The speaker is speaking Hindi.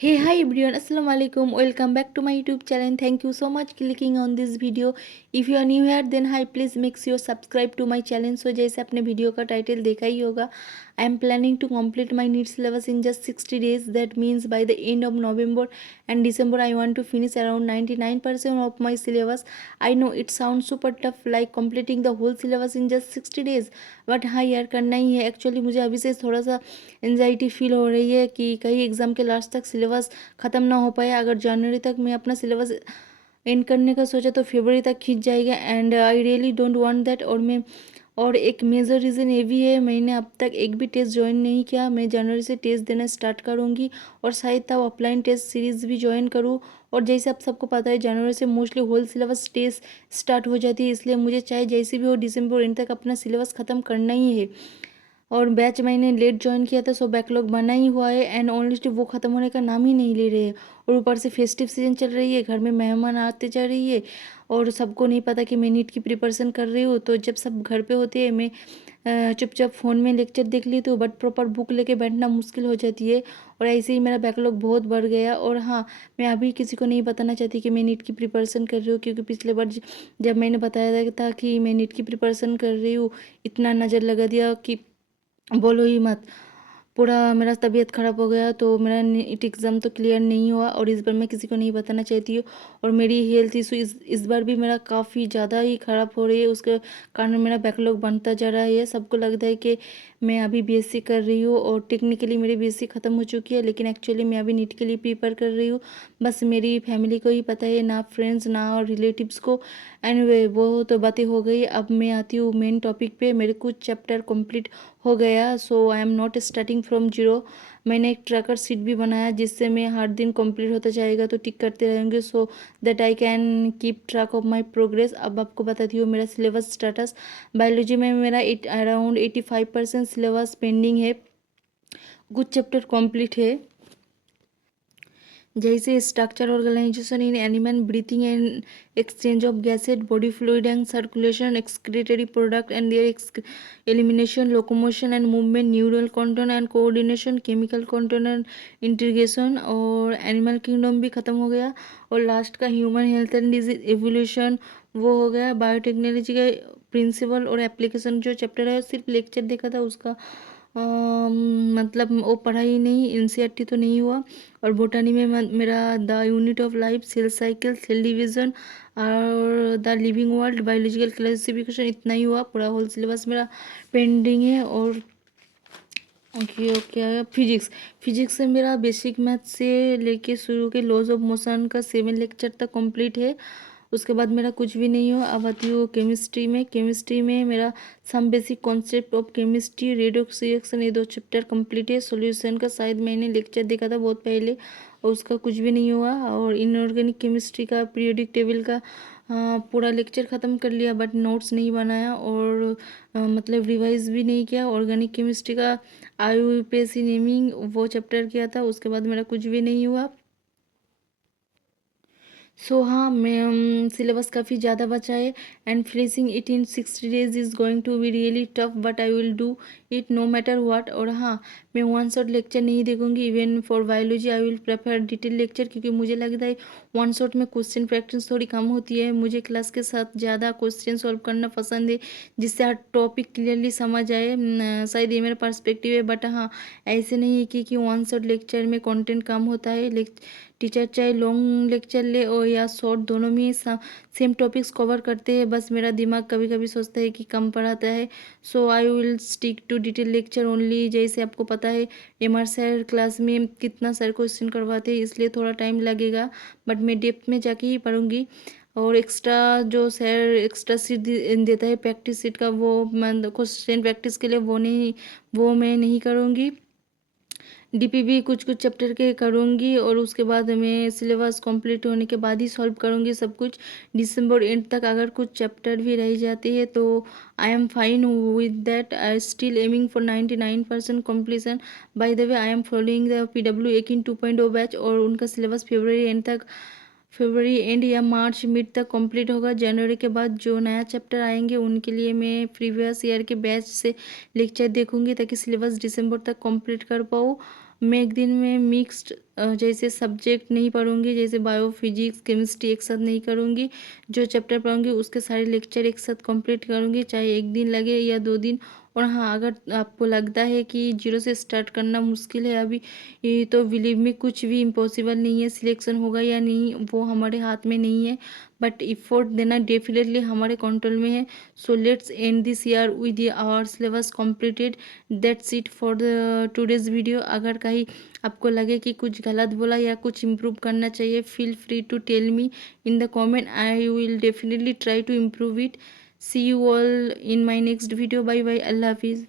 Hey, hi everyone, assalamu alaikum. Welcome back to my YouTube channel. Thank you so much clicking on this video. If you are new here, then hi, please make sure subscribe to my channel. So जैसे आपने वीडियो का टाइटल देखा ही होगा, I am planning to complete my NEET syllabus in just 60 days. That means by the end of November and December, I want to finish around 99% of my syllabus. I know it sounds super tough, like completing the whole syllabus in just 60 days. But हाँ यार, करना ही है. एक्चुअली मुझे अभी से थोड़ा सा एनजाइटी फील हो रही है कि कहीं एग्ज़ाम के लास्ट तक सिलेबस ख़त्म ना हो पाए. अगर जनवरी तक मैं अपना सिलेबस एंड करने का सोचा तो फरवरी तक खींच जाएगा, and I really don't want that. और एक मेजर रीज़न ये भी है, मैंने अब तक एक भी टेस्ट ज्वाइन नहीं किया. मैं जनवरी से टेस्ट देना स्टार्ट करूँगी और शायद तब ऑफलाइन टेस्ट सीरीज़ भी ज्वाइन करूँ. और जैसे आप सबको पता है, जनवरी से mostly whole syllabus test start हो जाती है, इसलिए मुझे चाहे जैसे भी हो दिसंबर एंड तक अपना सिलेबस ख़त्म करना ही है. और बैच मैंने लेट ज्वाइन किया था, सो बैकलॉग बना ही हुआ है, एंड ऑनेस्टली वो ख़त्म होने का नाम ही नहीं ले रहे हैं. और ऊपर से फेस्टिव सीजन चल रही है, घर में मेहमान आते जा रही है, और सबको नहीं पता कि मैं नीट की प्रिपरेशन कर रही हूँ. तो जब सब घर पे होते हैं, मैं चुपचाप फ़ोन में लेक्चर देख लेती हूँ, बट प्रॉपर बुक लेके बैठना मुश्किल हो जाती है. और ऐसे ही मेरा बैकलॉग बहुत बढ़ गया. और हाँ, मैं अभी किसी को नहीं बताना चाहती कि मैं नीट की प्रिपरेशन कर रही हूँ, क्योंकि पिछले बार जब मैंने बताया था कि मैं नीट की प्रिपरेशन कर रही हूँ, इतना नज़र लगा दिया कि बोलो ही मत. पूरा मेरा तबीयत ख़राब हो गया, तो मेरा नीट एग्ज़ाम तो क्लियर नहीं हुआ, और इस बार मैं किसी को नहीं बताना चाहती हूँ. और मेरी हेल्थ इशू इस बार भी मेरा काफ़ी ज़्यादा ही ख़राब हो रही है, उसके कारण मेरा बैकलॉग बनता जा रहा है. सबको लगता है कि मैं अभी बीएससी कर रही हूँ, और टेक्निकली मेरी बीएससी ख़त्म हो चुकी है, लेकिन एक्चुअली मैं अभी नीट के लिए प्रिपेयर कर रही हूँ. बस मेरी फैमिली को ही पता है, ना फ्रेंड्स ना रिलेटिव्स को. एनीवे, वो तो बातें हो गई. अब मैं आती हूँ मेन टॉपिक पे. मेरे कुछ चैप्टर कंप्लीट हो गया, so I am not starting from zero. मैंने एक ट्रैकर शीट भी बनाया, जिससे मैं हर दिन कंप्लीट होता जाएगा तो टिक करते रहेंगे, so that I can keep track of my progress. अब आपको बताती हूँ मेरा सिलेबस स्टेटस. बायोलॉजी में मेरा अराउंड 85% सिलेबस पेंडिंग है. कुछ चैप्टर कंप्लीट है, जैसे structure organisation in animal, breathing and exchange of gases, body fluid and circulation, excretory product and their elimination, locomotion and movement, neural control and coordination, chemical control and integration. और एनिमल किंगडम भी ख़त्म हो गया. और लास्ट का human health and disease evolution वो हो गया. बायोटेक्नोलॉजी का प्रिंसिपल और एप्लीकेशन जो चैप्टर है, सिर्फ लेक्चर देखा था उसका. मतलब वो पढ़ा ही नहीं, एनसीईआरटी तो नहीं हुआ. और बोटानी में मेरा the unit of life, cell cycle, cell division और the living world, biological classification, इतना ही हुआ. पूरा होल सिलेबस मेरा पेंडिंग है. और ओके ओके, फिजिक्स से मेरा बेसिक मैथ से लेके शुरू के लॉज ऑफ मोशन का 7 लेक्चर तक कंप्लीट है. उसके बाद मेरा कुछ भी नहीं हुआ. अब आती हूँ केमिस्ट्री में मेरा some basic concept of chemistry, redox reaction, ये 2 चैप्टर कंप्लीट है. सॉल्यूशन का शायद मैंने लेक्चर देखा था बहुत पहले, और उसका कुछ भी नहीं हुआ. और इनऑर्गेनिक केमिस्ट्री का पीरियोडिक टेबल का पूरा लेक्चर ख़त्म कर लिया, बट नोट्स नहीं बनाया, और मतलब रिवाइज भी नहीं किया. ऑर्गेनिक केमिस्ट्री का आईयूपीएसी नेमिंग वो चैप्टर किया था, उसके बाद मेरा कुछ भी नहीं हुआ. सो हाँ, मैं सिलेबस काफ़ी ज़्यादा बचा है, and finishing it in 60 days is going to be really tough, but I will do it no matter what. और हाँ, मैं वन शॉट लेक्चर नहीं देखूंगी. Even for biology I will prefer detail lecture, क्योंकि मुझे लगता है वन शॉट में क्वेश्चन प्रैक्टिस थोड़ी कम होती है. मुझे क्लास के साथ ज़्यादा क्वेश्चन सॉल्व करना पसंद है, जिससे हर टॉपिक क्लियरली समझ आए. शायद ये मेरा पर्सपेक्टिव है, बट हाँ, ऐसे नहीं है कि वन शॉट लेक्चर में कंटेंट कम होता है. टीचर चाहे लॉन्ग लेक्चर ले और या शॉर्ट, दोनों में सेम टॉपिक्स कवर करते हैं. बस मेरा दिमाग कभी कभी सोचता है कि कम पढ़ाता है, so I will stick to detail lecture only. जैसे आपको पता है, एमआर सर क्लास में कितना सर क्वेश्चन करवाते हैं, इसलिए थोड़ा टाइम लगेगा, बट मैं डेप्थ में जाके ही पढ़ूंगी. और एक्स्ट्रा जो सर एक्स्ट्रा सीट देता है प्रैक्टिस सीट का, वो क्वेश्चन प्रैक्टिस के लिए वो मैं नहीं करूँगी. डीपीबी कुछ कुछ चैप्टर के करूँगी, और उसके बाद मैं सिलेबस कंप्लीट होने के बाद ही सॉल्व करूँगी सब कुछ. दिसंबर एंड तक अगर कुछ चैप्टर भी रह जाते हैं तो I am fine with that. I still aiming for 99% completion. By the way, I am following the PW Yakeen 2.0 batch, और उनका सिलेबस फरवरी एंड या मार्च मिड तक कंप्लीट होगा. जनवरी के बाद जो नया चैप्टर आएंगे उनके लिए मैं प्रीवियस ईयर के बैच से लेक्चर देखूंगी, ताकि सिलेबस दिसंबर तक कंप्लीट कर पाऊँ. मैं एक दिन में मिक्स्ड जैसे सब्जेक्ट नहीं पढ़ूंगी, जैसे बायो फिजिक्स केमिस्ट्री एक साथ नहीं करूंगी। जो चैप्टर पढ़ूंगी उसके सारे लेक्चर एक साथ कंप्लीट करूंगी, चाहे एक दिन लगे या 2 दिन। और हाँ, अगर आपको लगता है कि जीरो से स्टार्ट करना मुश्किल है अभी, ये तो बिलीव में कुछ भी इम्पॉसिबल नहीं है। सिलेक्शन होगा या नहीं वो हमारे हाथ में नहीं है, बट इफ़ोर्ट देना डेफिनेटली हमारे कंट्रोल में है। So let's end this year with our syllabus completed. That's it for the today's video. अगर कहीं आपको लगे कि कुछ गलत बोला या कुछ इम्प्रूव करना चाहिए, feel free to tell me in the comment. I will definitely try to improve it. See you all in my next video. Bye bye, अल्लाह हाफिज़।